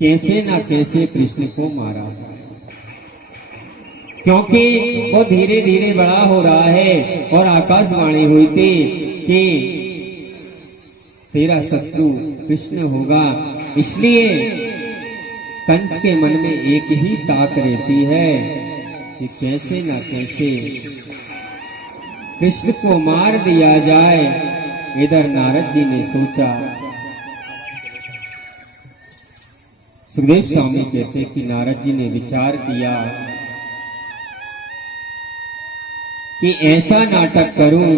कैसे ना कैसे कृष्ण को मारा जाए, क्योंकि वो धीरे धीरे बड़ा हो रहा है और आकाशवाणी हुई थी कि तेरा शत्रु कृष्ण होगा। इसलिए कंस के मन में एक ही ताक रहती है कि कैसे ना कैसे कृष्ण को मार दिया जाए। इधर नारद जी ने सोचा, सुखदेव स्वामी कहते कि नारद जी ने विचार किया कि ऐसा नाटक करूं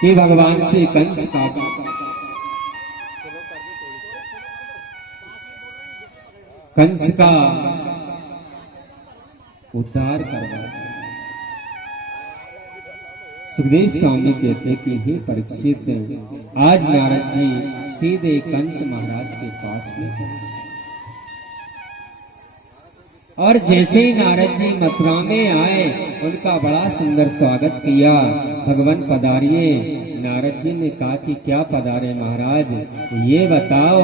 कि भगवान से कंस का उद्धार करवा। सुखदेव स्वामी कहते कि हे परीक्षित, आज नारद जी सीधे कंस महाराज के पास में पहुंचे और जैसे ही नारद जी मथुरा में आए उनका बड़ा सुंदर स्वागत किया। भगवान पधारिए। नारद जी ने कहा कि क्या पधारे महाराज, ये बताओ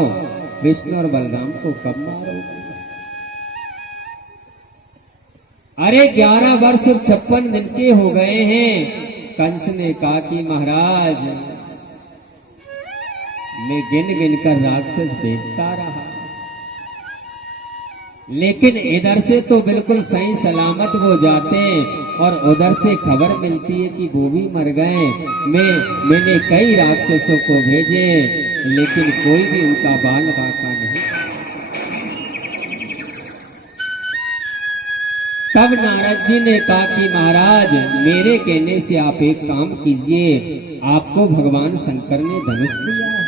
कृष्ण और बलराम को कब मारोगे? अरे 11 वर्ष और 56 दिन के हो गए हैं। कंस ने कहा कि महाराज मैं गिन गिन कर राक्षस बेचता रहा, लेकिन इधर से तो बिल्कुल सही सलामत वो जाते और उधर से खबर मिलती है कि वो भी मर गए। मैंने कई राक्षसों को भेजे, लेकिन कोई भी उनका बाल बाका नहीं। तब नारद जी ने कहा कि महाराज मेरे कहने से आप एक काम कीजिए, आपको भगवान शंकर ने धनुष दिया है,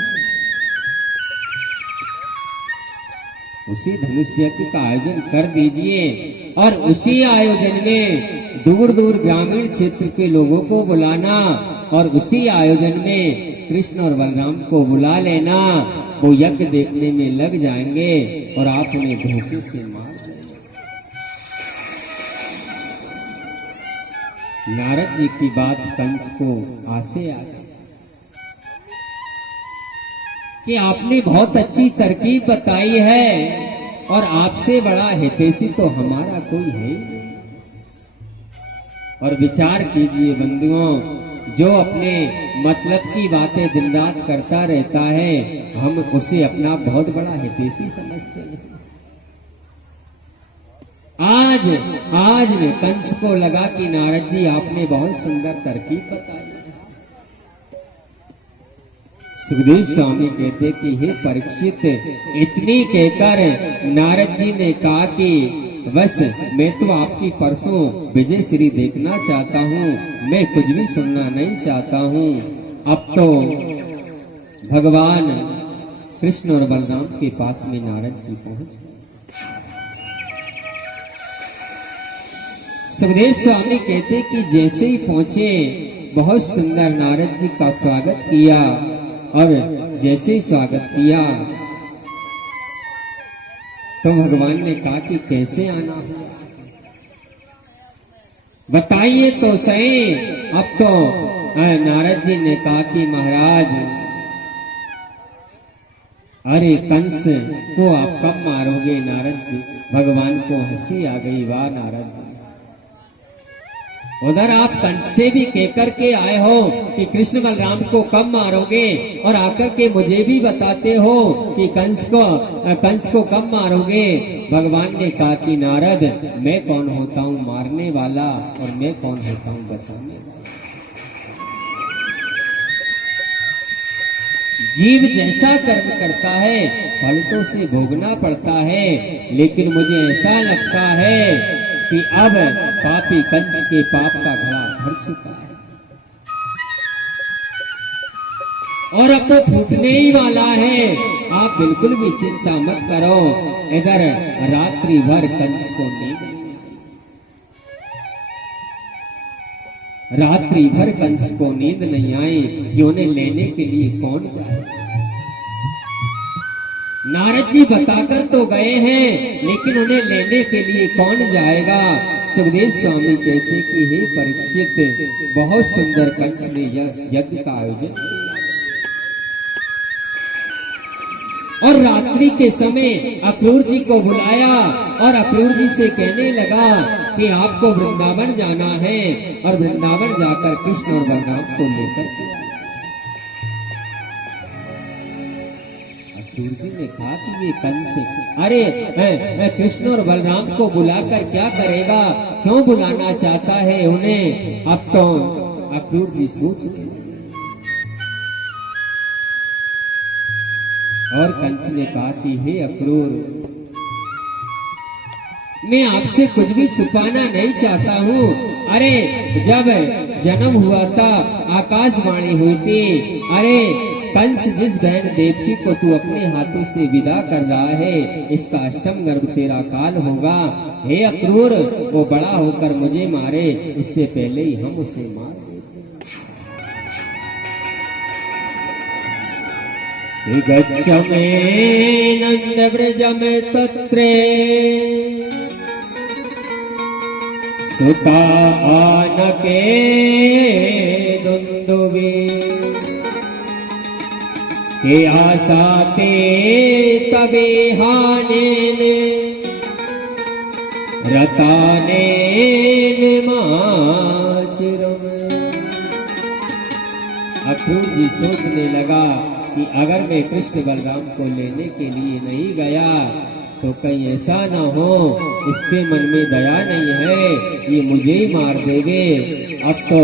उसी धनुष यज्ञ का आयोजन कर दीजिए और उसी आयोजन में दूर दूर ग्रामीण क्षेत्र के लोगों को बुलाना और उसी आयोजन में कृष्ण और बलराम को बुला लेना। वो यज्ञ देखने में लग जाएंगे और आप उन्हें धोखे से मार देंगे। नारद जी की बात कंस को आसे आ गई कि आपने बहुत अच्छी तरकीब बताई है और आपसे बड़ा हितैषी तो हमारा कोई है ही नहीं। और विचार कीजिए बंधुओं, जो अपने मतलब की बातें दिन रात करता रहता है, हम उसे अपना बहुत बड़ा हितैषी समझते हैं। आज कंस को लगा कि नारद जी आपने बहुत सुंदर तरकीब बताई। सुखदेव स्वामी कहते कि हे परीक्षित, इतनी कहकर नारद जी ने कहा कि बस मैं तो आपकी परसों विजय श्री देखना चाहता हूँ, मैं कुछ भी सुनना नहीं चाहता हूँ। अब तो भगवान कृष्ण और बलराम के पास में नारद जी पहुंच गए। सुखदेव स्वामी कहते कि जैसे ही पहुंचे बहुत सुंदर नारद जी का स्वागत किया और जैसे ही स्वागत किया तो भगवान ने कहा कि कैसे आना है, बताइए तो सही। अब तो नारद जी ने कहा कि महाराज अरे कंस को आप कब मारोगे? नारद भगवान को हंसी आ गई, वाह नारद, उधर आप कंस से भी कहकर के आए हो कि कृष्ण बलराम को कब मारोगे और आकर के मुझे भी बताते हो कि कंस को कब मारोगे। भगवान ने कहा कि नारद मैं कौन होता हूँ मारने वाला और मैं कौन होता हूँ बचाने वाला। जीव जैसा कर्म करता है फल तो उसे भोगना पड़ता है, लेकिन मुझे ऐसा लगता है कि अब पापी कंस के पाप का घड़ा भर चुका है और अब तो फूटने ही वाला है। आप बिल्कुल भी चिंता मत करो। इधर रात्रि भर कंस को नींद नहीं आई, रात्रि भर कंस को नींद नहीं आई कि उन्हें लेने के लिए कौन जाए। नारद जी बताकर तो गए हैं, लेकिन उन्हें लेने के लिए कौन जाएगा। सुखदेव स्वामी कहते कि हे परीक्षित, बहुत सुंदर कंस ने यज्ञ का आयोजन किया और रात्रि के समय अक्रूर जी को बुलाया और अक्रूर जी से कहने लगा कि आपको वृंदावन जाना है और वृंदावन जाकर कृष्ण और बलराम को लेकर के अक्रूर जी ने कहा कि ये कंस अरे कृष्ण और बलराम को बुलाकर क्या करेगा, क्यों बुलाना चाहता है उन्हें। अब तो अक्रूर जी सोच रहे और कंस ने कहा कि हे अक्रूर, मैं आपसे कुछ भी छुपाना नहीं चाहता हूँ। अरे जब जन्म हुआ था आकाशवाणी हुई थी, अरे कंस जिस बहन देवकी को तू अपने हाथों से विदा कर रहा है, इसका अष्टम गर्भ तेरा काल होगा। हे अक्रूर, वो बड़ा होकर मुझे मारे, इससे पहले ही हम उसे मार गच्छ मे नंद ब्रज में तत्रे सुता आनके दुंदुबे के आसाते तबे हानेन रतानेन माचिरम। अक्रूर जी सोचने लगा कि अगर मैं कृष्ण बलराम को लेने के लिए नहीं गया तो कहीं ऐसा ना हो इसके मन में दया नहीं है, ये मुझे ही मार देंगे। अब तो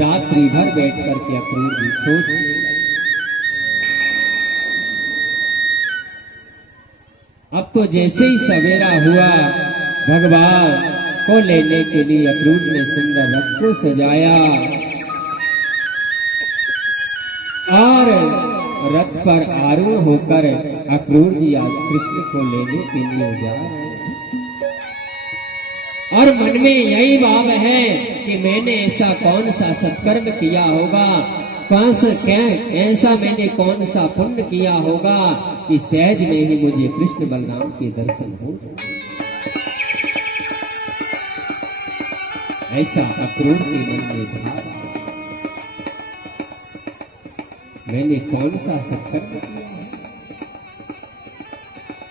रात्रि भर बैठ करके अक्रूर जी सोच, अब तो जैसे ही सवेरा हुआ भगवान को लेने के लिए अक्रूर ने सुंदर रथ को सजाया और रथ पर आरूढ़ होकर अक्रूर जी आज कृष्ण को लेने के लिए जा रहे हैं और मन में यही भाव है कि मैंने ऐसा कौन सा सत्कर्म किया होगा, ऐसा मैंने कौन सा पुण्य किया होगा कि सहज में ही मुझे कृष्ण बलराम के दर्शन हो जाए। ऐसा अक्रूर के मन में भाव, मैंने कौन सा सत्कर्म किया है।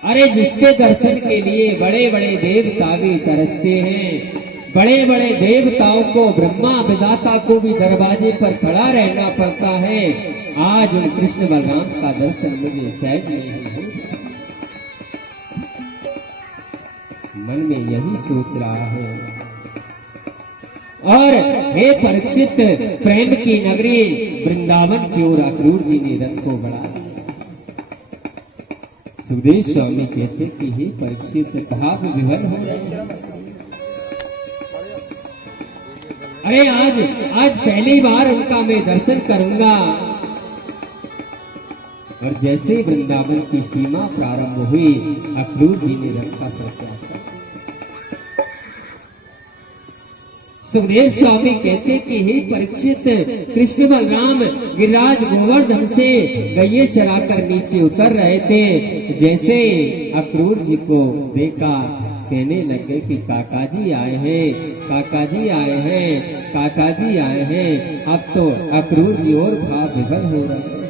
अरे जिसके दर्शन के लिए बड़े बड़े देवता भी तरसते हैं, बड़े बड़े देवताओं को, ब्रह्मा विधाता को भी दरवाजे पर खड़ा रहना पड़ता है, आज उन कृष्ण बलराम का दर्शन मुझे सहज नहीं हो। मन में यही सोच रहा है। और हे परीक्षित, प्रेम की नगरी वृंदावन की ओर अक्रूर जी ने रथ को बढ़ा दिया। सुखदेव स्वामी कहते कि हे परीक्षित, भाव विभल हो रहे हैं। अरे आज पहली बार उनका मैं दर्शन करूंगा। और जैसे वृंदावन की सीमा प्रारंभ हुई, अक्रूर जी ने रथ का प्रत्याशा। सुखदेव स्वामी कहते कि हे परीक्षित, कृष्ण बलराम गिरिराज गोवर्धन से गैये चराकर नीचे उतर रहे थे। जैसे अक्रूर जी को देखा, कहने लगे कि काका जी आए हैं, काका जी आए हैं, काका जी आए हैं। अब तो अक्रूर जी और भाव विभल हो रहे हैं।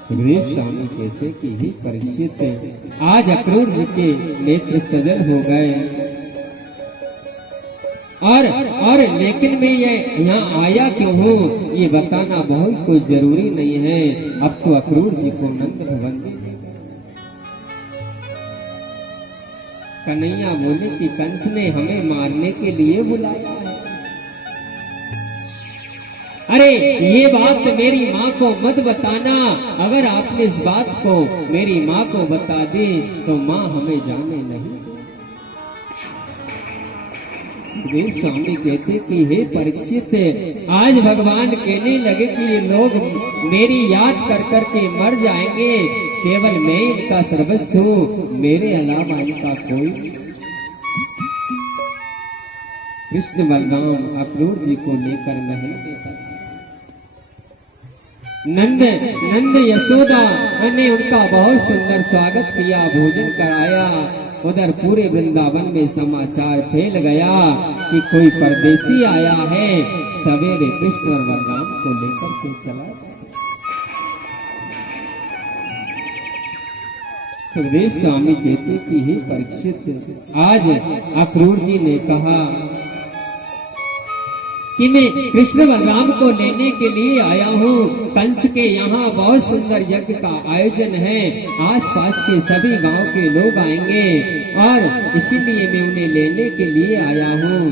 सुखदेव स्वामी कहते कि हे परीक्षित, आज अक्रूर जी के नेत्र सजल हो गए। और लेकिन मैं ये यहाँ आया क्यों हूँ ये बताना बहुत कोई जरूरी नहीं है। अब तो अक्रूर जी को नंद भवन कन्हैया बोले कि कंस ने हमें मारने के लिए बुलाया है। अरे ये बात मेरी माँ को मत बताना, अगर आपने इस बात को मेरी माँ को बता दी तो माँ हमें जाने नहीं। सुखदेव स्वामी कहते कि हे परीक्षित, आज भगवान कहने लगे कि ये लोग मेरी याद कर करके मर जाएंगे, केवल मैं इनका सर्वस्व हूँ, मेरे अलावा इनका कोई। कृष्ण बलराम अक्रूर जी को लेकर महल में नंद यशोदा ने उनका बहुत सुंदर स्वागत किया, भोजन कराया। उधर पूरे वृंदावन में समाचार फैल गया कि कोई परदेसी आया है, सवेरे कृष्ण और बलराम को लेकर के चला जाए। सुखदेव स्वामी कहते कि हे परीक्षित, आज अक्रूर जी ने कहा कि मैं कृष्ण बलराम को लेने के लिए आया हूँ। कंस के यहाँ बहुत सुंदर यज्ञ का आयोजन है, आसपास के सभी गांव के लोग आएंगे और इसीलिए मैं उन्हें लेने के लिए आया हूँ।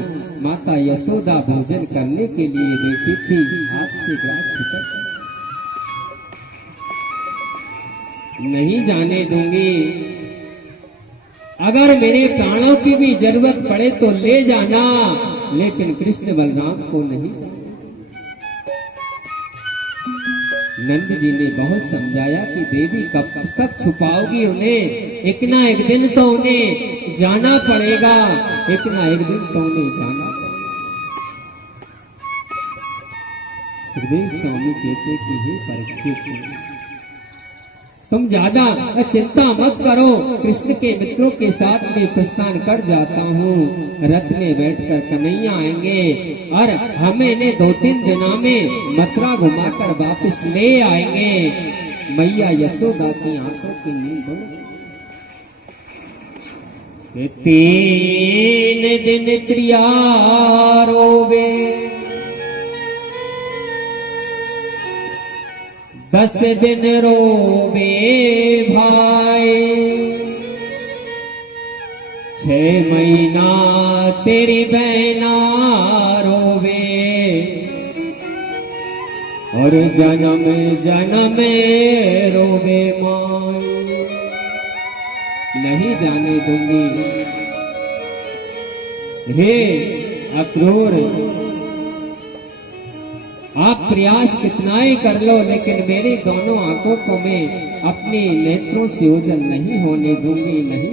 माता यशोदा भोजन करने के लिए बैठी थी, हाथ से ग्रास छिटक नहीं जाने दूंगी। अगर मेरे प्राणों की भी जरूरत पड़े तो ले जाना, लेकिन कृष्ण बलराम को नहीं जाना। नंद जी ने बहुत समझाया कि देवी कब तक छुपाओगी उन्हें, एक ना एक दिन तो उन्हें जाना पड़ेगा, एक ना एक दिन तो उन्हें जाना पड़ेगा। सुखदेव स्वामी कहते कि हे परीक्षित, तुम ज्यादा चिंता मत करो, कृष्ण के मित्रों के साथ में प्रस्थान कर जाता हूँ। रथ में बैठकर कन्हैया आएंगे और हमें इन्हें 2-3 दिनों में मथुरा घुमाकर वापस ले आएंगे। मैया यशोदा की आंखों की नींद 3 दिन प्रिया रोवे, 10 दिन रोवे भाई, 6 महीना तेरी बहना रोवे, और जन्म जन्म रोवे माई। नहीं जाने दूंगी हे अक्रूर, आप प्रयास कितना ही कर लो, लेकिन मेरी दोनों आंखों को मैं अपनी नेत्रों से ओझल नहीं होने दूंगी। नहीं